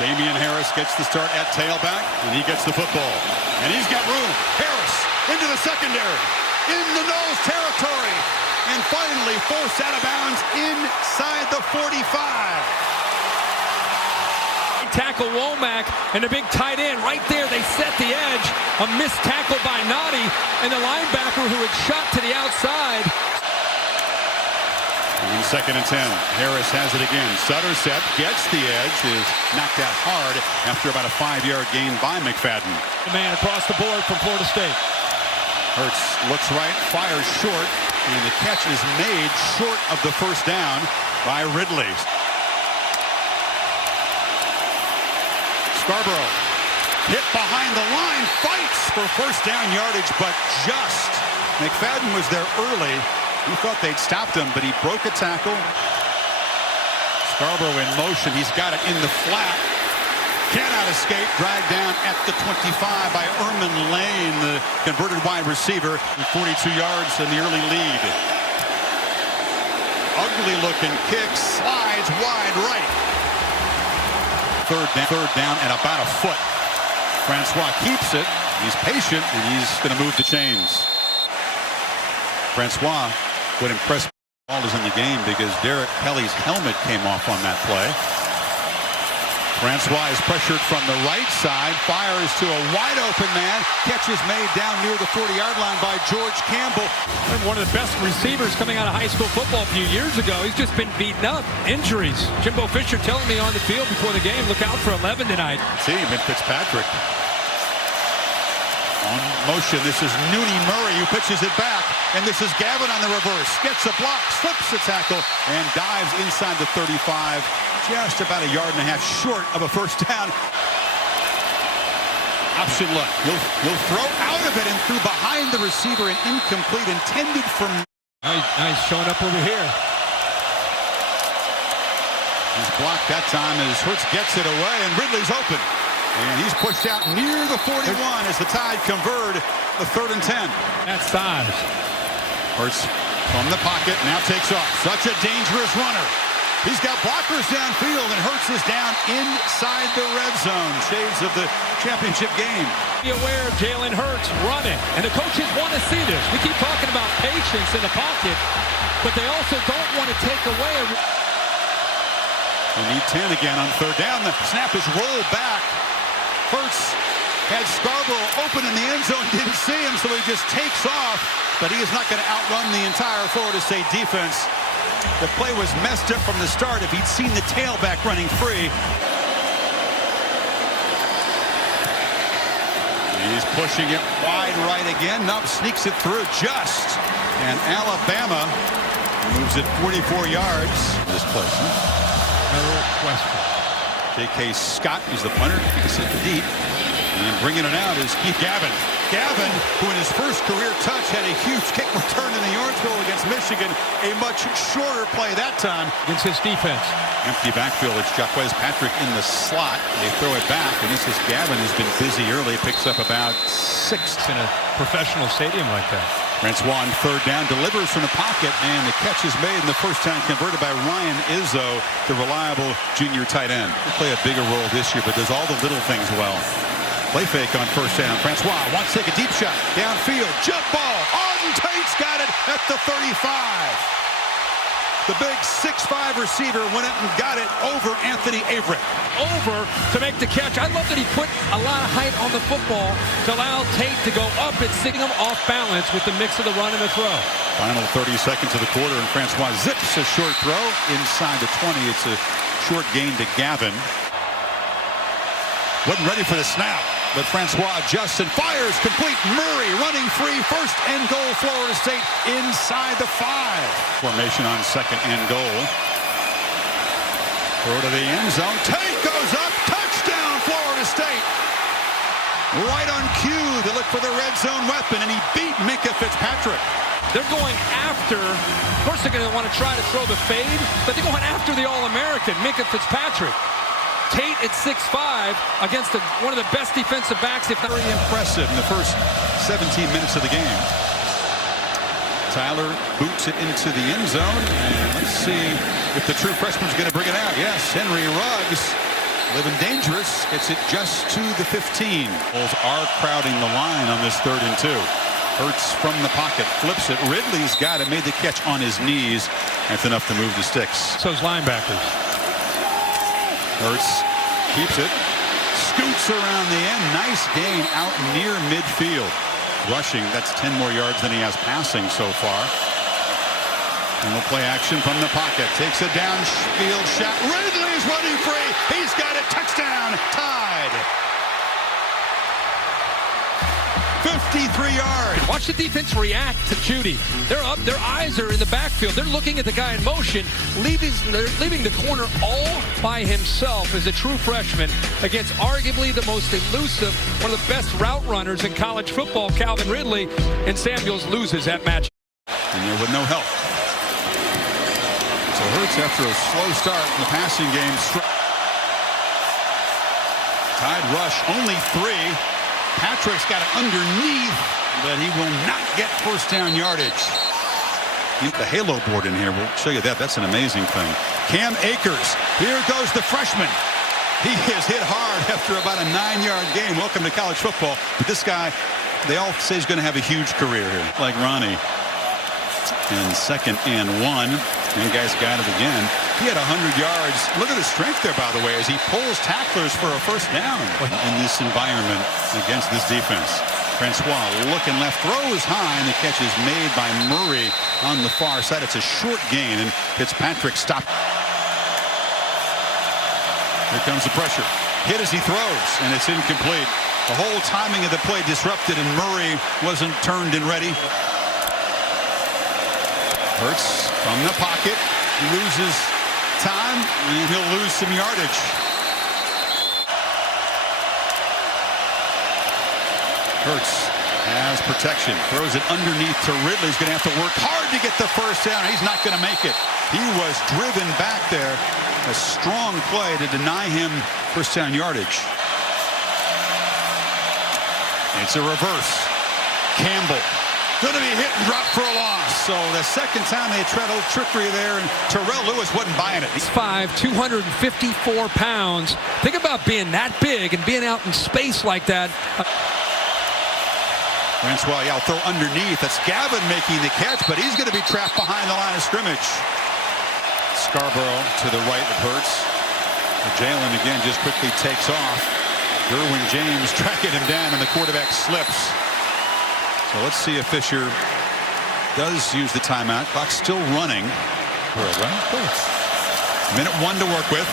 Damian Harris gets the start at tailback, and he gets the football. And he's got room. Harris into the secondary, in the nose territory, and finally forced out of bounds inside the 45. Tackle Womack, and the big tight end right there. They set the edge. A missed tackle by Noddy, and the linebacker who had shot to the outside. And 2nd and 10. Harris has it again. Sutter set, gets the edge, is knocked out hard after about a 5-yard gain by McFadden. The man across the board from Florida State. Hurts looks right, fires short, and the catch is made short of the first down by Ridley. Scarborough hit behind the line, fights for first down yardage, but just. McFadden was there early. He thought they'd stopped him, but he broke a tackle. Scarborough in motion. He's got it in the flat. Cannot escape. Dragged down at the 25 by Erman Lane, the converted wide receiver. 42 yards in the early lead. Ugly looking kick. Slides wide right. Third down and about a foot. Francois keeps it. He's patient, and he's going to move the chains. Francois would impress all is in the game because Derek Kelly's helmet came off on that play. Francois is pressured from the right side, fires to a wide open man. Catch is made down near the 40-yard line by George Campbell. One of the best receivers coming out of high school football a few years ago. He's just been beaten up. Injuries. Jimbo Fisher telling me on the field before the game, look out for 11 tonight. See him in Fitzpatrick. On motion, this is Nooney Murray who pitches it back. And this is Gavin on the reverse. Gets a block, slips the tackle, and dives inside the 35. Just about a yard and a half short of a first down. Option look. He'll throw out of it and through behind the receiver, and incomplete, intended for. Nice showing up over here. He's blocked that time as Hurts gets it away, and Ridley's open. And he's pushed out near the 41 as the Tide convert the 3rd and 10. That's size. Hurts from the pocket, now takes off. Such a dangerous runner. He's got blockers downfield, and Hurts is down inside the red zone. Shades of the championship game. Be aware of Jalen Hurts running, and the coaches want to see this. We keep talking about patience in the pocket, but they also don't want to take away. They need 10 again on 3rd down. The snap is rolled back. Hurts had Scarborough open in the end zone, didn't see him, so he just takes off. But he is not going to outrun the entire Florida State defense. The play was messed up from the start if he'd seen the tailback running free. He's pushing it wide right again. Nubb sneaks it through just. And Alabama moves it 44 yards. This place, No question. J.K. Scott is the punter. This is deep. And bringing it out is Keith Gavin. Gavin, who in his first career touch had a huge kick return in the Orange Bowl against Michigan. A much shorter play that time. Against his defense. Empty backfield. It's Jacquez Patrick in the slot. They throw it back, and this is Gavin, who's been busy early. Picks up about 6 in a professional stadium like that. Francois on 3rd down, delivers from the pocket, and the catch is made in the first time converted by Ryan Izzo, the reliable junior tight end. He'll play a bigger role this year, but does all the little things well. Play fake on 1st down. Francois wants to take a deep shot. Downfield, jump ball. Auden Tate's got it at the 35. The big 6'5 receiver went up and got it over Anthony Averett. Over to make the catch. I love that he put a lot of height on the football to allow Tate to go up and sitting him off balance with the mix of the run and the throw. Final 30 seconds of the quarter, and Francois zips a short throw inside the 20. It's a short gain to Gavin. Wasn't ready for the snap, but Francois adjusts and fires complete. Murray running free. 1st and goal, Florida State inside the 5. Formation on 2nd and goal. Throw to the end zone. Tate goes up. Touchdown, Florida State. Right on cue, they look for the red zone weapon, and he beat Minkah Fitzpatrick. They're going after, of course they're going to want to try to throw the fade, but they're going after the All-American, Minkah Fitzpatrick. Tate at 6'5" against one of the best defensive backs. Very impressive in the first 17 minutes of the game. Tyler boots it into the end zone, and let's see if the true freshman's going to bring it out. Yes, Henry Ruggs living dangerous, gets it just to the 15. Bulls are crowding the line on this 3rd and 2. Hurts from the pocket, flips it. Ridley's got it, made the catch on his knees. That's enough to move the sticks. So's linebackers. Hurts keeps it, scoots around the end. Nice gain out near midfield. Rushing, that's 10 more yards than he has passing so far. And we'll play action from the pocket. Takes a downfield shot. Ridley's running free. He's got it. Touchdown. Tied. 53 yards. Watch the defense react to Judy. They're up. Their eyes are in the backfield. They're looking at the guy in motion. They're leaving the corner all by himself as a true freshman against arguably the most elusive, one of the best route runners in college football, Calvin Ridley. And Samuels loses that match. And there with no help. So Hurts, after a slow start in the passing game, tied rush, only 3. Patrick's got it underneath, but he will not get first down yardage. The halo board in here, we'll show you that. That's an amazing thing. Cam Akers, here goes the freshman. He is hit hard after about a 9-yard game. Welcome to college football. But this guy, they all say he's going to have a huge career here. Like Ronnie. And 2nd and 1. And the guy's got it again. He had 100 yards. Look at the strength there, by the way, as he pulls tacklers for a first down in this environment against this defense. Francois looking left, throws high, and the catch is made by Murray on the far side. It's a short gain, and Fitzpatrick stopped. Here comes the pressure. Hit as he throws, and it's incomplete. The whole timing of the play disrupted, and Murray wasn't turned and ready. Hurts from the pocket, loses time, and he'll lose some yardage. Hurts has protection, throws it underneath to Ridley. He's going to have to work hard to get the first down. He's not going to make it. He was driven back there. A strong play to deny him first down yardage. It's a reverse. Campbell going to be hit and dropped for a loss. So the second time they tried a little trickery there, and Terrell Lewis wasn't buying it. He's 5', 254 pounds. Think about being that big and being out in space like that. Francois, yeah, throw underneath. That's Gavin making the catch, but he's going to be trapped behind the line of scrimmage. Scarborough to the right of Hurts. Jalen again just quickly takes off. Derwin James tracking him down, and the quarterback slips. So let's see if Fisher does use the timeout. Clock's still running. Minute 1 to work with.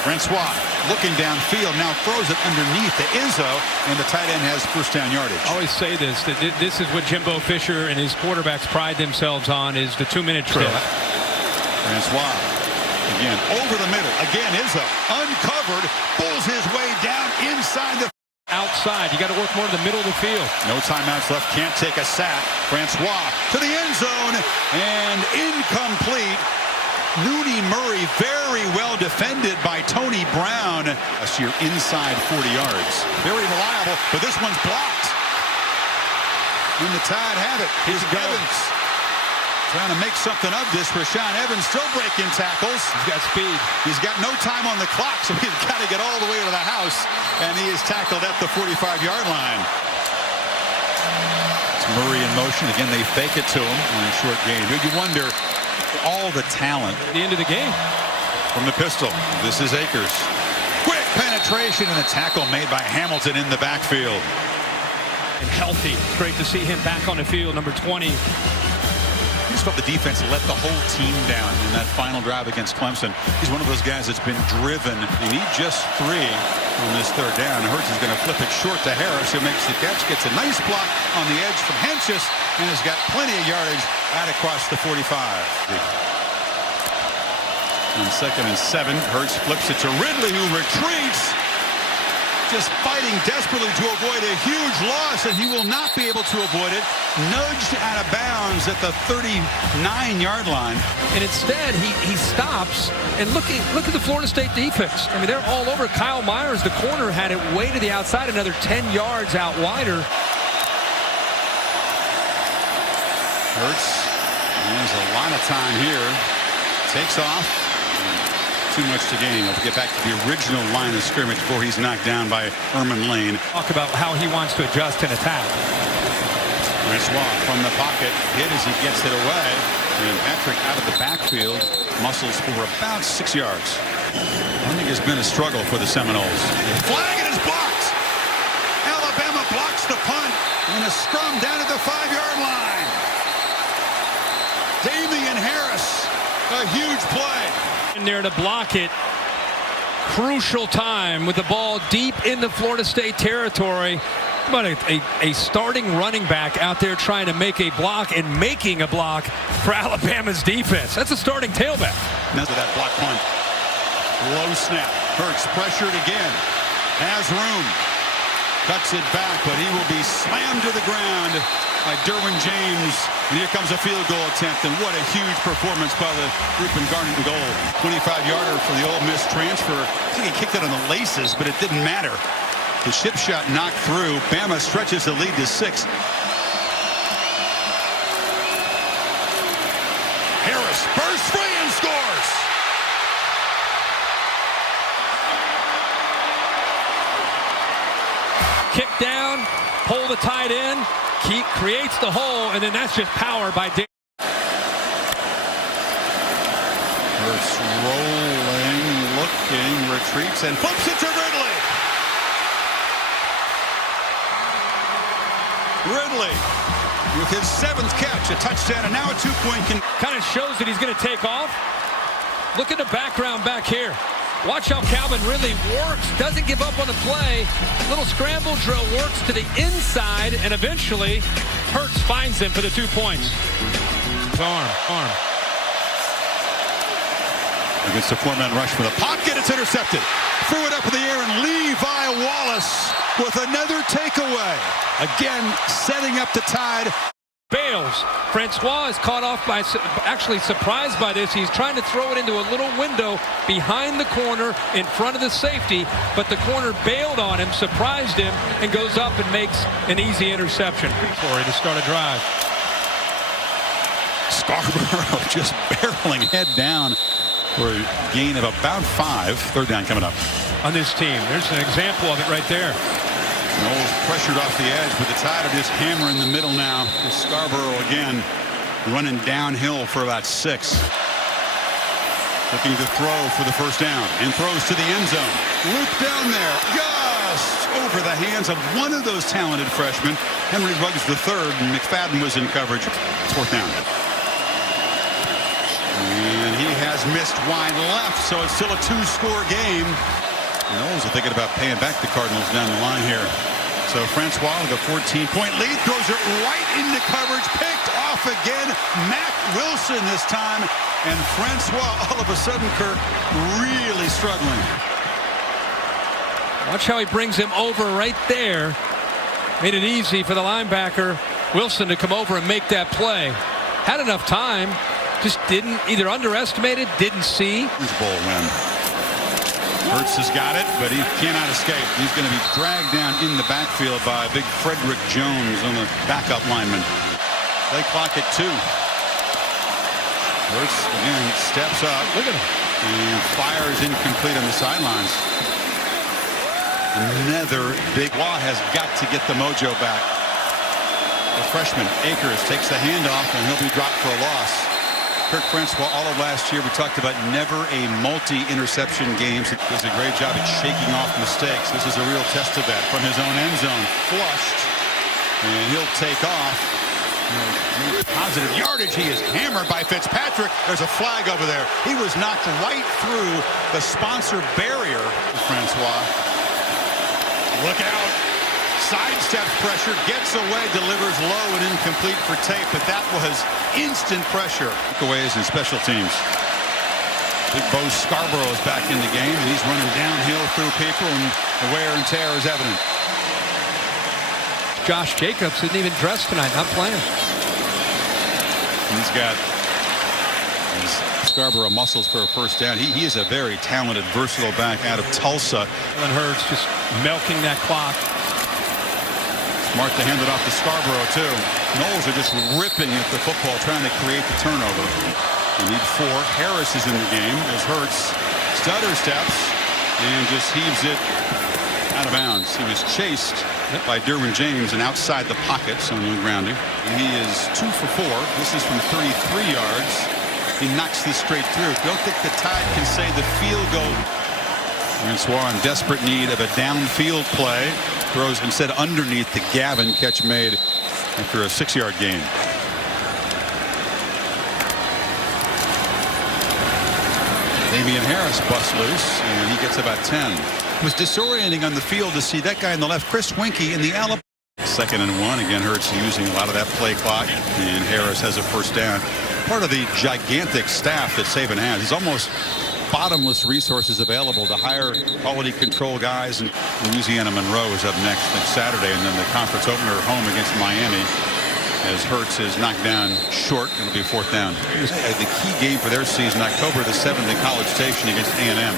Francois looking downfield, now throws it underneath to Izzo, and the tight end has first down yardage. I always say this, that this is what Jimbo Fisher and his quarterbacks pride themselves on, is the 2-minute drill. Francois again over the middle. Again, Izzo uncovered, pulls his way down inside the outside. You got to work more in the middle of the field. No timeouts left. Can't take a sack. Francois to the end zone and incomplete. Nooney Murray very well defended by Tony Brown. Last year inside 40 yards. Very reliable, but this one's blocked. And the Tide have it. Here's Evans trying to make something of this. Rashaan Evans still breaking tackles. He's got speed. He's got no time on the clock, so he's got to get all the way to the house. And he is tackled at the 45-yard line. It's Murray in motion. Again, they fake it to him on a short gain. You wonder all the talent. The end of the game. From the pistol. This is Akers. Quick penetration and a tackle made by Hamilton in the backfield. And healthy. It's great to see him back on the field, number 20. I just felt the defense let the whole team down in that final drive against Clemson. He's one of those guys that's been driven. They need just 3 on this third down. Hurts is going to flip it short to Harris, who makes the catch, gets a nice block on the edge from Henches, and has got plenty of yardage right across the 45. On 2nd and 7, Hurts flips it to Ridley, who retreats, just fighting desperately to avoid a huge loss, and he will not be able to avoid it. Nudged out of bounds at the 39-yard line. And instead, he stops, and look at the Florida State defense. I mean, they're all over. Kyle Myers, the corner, had it way to the outside, another 10 yards out wider. Hurts has a lot of time here. Takes off. too much to gain. He'll get back to the original line of scrimmage before he's knocked down by Herman Lane. Talk about how he wants to adjust and attack. Francois from the pocket, hit as he gets it away. And Patrick out of the backfield, muscles for about 6 yards. I think it's been a struggle for the Seminoles. Flag, and it's blocked. Alabama blocks the punt in a scrum down at the 5-yard line. Damian Harris, a huge play. In there to block it. Crucial time with the ball deep in the Florida State territory. But a starting running back out there trying to make a block and making a block for Alabama's defense. That's a starting tailback. Now to that block punt. Low snap. Hurts pressured again. Has room. Cuts it back, but he will be slammed to the ground by Derwin James. And here comes a field goal attempt. And what a huge performance by the group in Garnet and Gold. 25-yarder for the Ole Miss transfer. I think he kicked it on the laces, but it didn't matter. The chip shot knocked through. Bama stretches the lead to 6. Harris bursts free and scores. Kick down, pull the tight end, creates the hole, and then that's just power by Dick. Hurts rolling, looking, retreats, and flips it to Ridley. Ridley with his 7th catch, a touchdown, and now a 2-point kind of shows that he's going to take off. Look at the background back here. Watch how Calvin Ridley works, doesn't give up on the play. Little scramble drill works to the inside, and eventually Hurts finds him for the 2 points. Arm. Against a 4-man rush for the pocket, it's intercepted. Threw it up in the air, and Levi Wallace with another takeaway. Again, setting up the tide. Bails. Francois is caught off by, actually surprised by this. He's trying to throw it into a little window behind the corner in front of the safety, but the corner bailed on him, surprised him, and goes up and makes an easy interception. Corey to start a drive. Scarborough just barreling head down for a gain of about 5. 3rd down coming up. On this team, there's an example of it right there. Knowles pressured off the edge, but the Tide are just hammering the middle now. Scarborough again running downhill for about 6. Looking to throw for the 1st down and throws to the end zone. Loop down there, just over the hands of one of those talented freshmen. Henry Ruggs III, and McFadden was in coverage. It's 4th down. And he has missed wide left, so it's still a 2-score game. Knowles are thinking about paying back the Cardinals down the line here. So Francois with a 14-point lead, throws it right into coverage, picked off again. Mac Wilson this time, and Francois all of a sudden, Kirk, really struggling. Watch how he brings him over right there. Made it easy for the linebacker Wilson to come over and make that play. Had enough time, just didn't either underestimate it, didn't see. Bowl win. Hurts has got it, but he cannot escape. He's going to be dragged down in the backfield by big Frederick Jones on the backup lineman. Play clock at 2. Hurts again steps up. Look at him. And fires incomplete on the sidelines. Another big Waugh has got to get the mojo back. The freshman, Akers, takes the handoff, and he'll be dropped for a loss. Kirk Francois, all of last year, we talked about never a multi-interception game. He does a great job at shaking off mistakes. This is a real test of that from his own end zone. Flushed, and he'll take off. Positive yardage. He is hammered by Fitzpatrick. There's a flag over there. He was knocked right through the sponsor barrier. Francois. Look out. Sidesteps pressure, gets away, delivers low and incomplete for Tate, but that was instant pressure. Takeaways and special teams. Big Bo Scarborough is back in the game, and he's running downhill through people, and the wear and tear is evident. Josh Jacobs isn't even dressed tonight, not playing. He's got his Scarborough muscles for a 1st down. He is a very talented, versatile back out of Tulsa. And Hurts just milking that clock. Smart to hand it off to Scarborough, too. Knowles are just ripping at the football, trying to create the turnover. We need 4. Harris is in the game as Hurts stutter steps and just heaves it out of bounds. He was chased by Derwin James and outside the pocket, so no grounding. And he is 2 for 4. This is from 33 yards. He knocks this straight through. Don't think the Tide can say the field goal. Francois in desperate need of a downfield play. Throws instead underneath the Gavin. Catch made after a 6-yard gain. Damian Harris busts loose, and he gets about 10. It was disorienting on the field to see that guy on the left, Chris Winkie, in the Alabama. 2nd and 1. Again, Hurts using a lot of that play clock, and Harris has a first down. Part of the gigantic staff that Saban has. He's almost bottomless resources available to hire quality control guys. And Louisiana Monroe is up next Saturday, and then the conference opener home against Miami, as Hurts is knocked down short. It'll be 4th down. The key game for their season, October the 7th in College Station against A&M.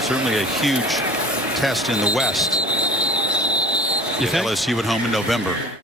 Certainly a huge test in the West. You think? LSU at home in November.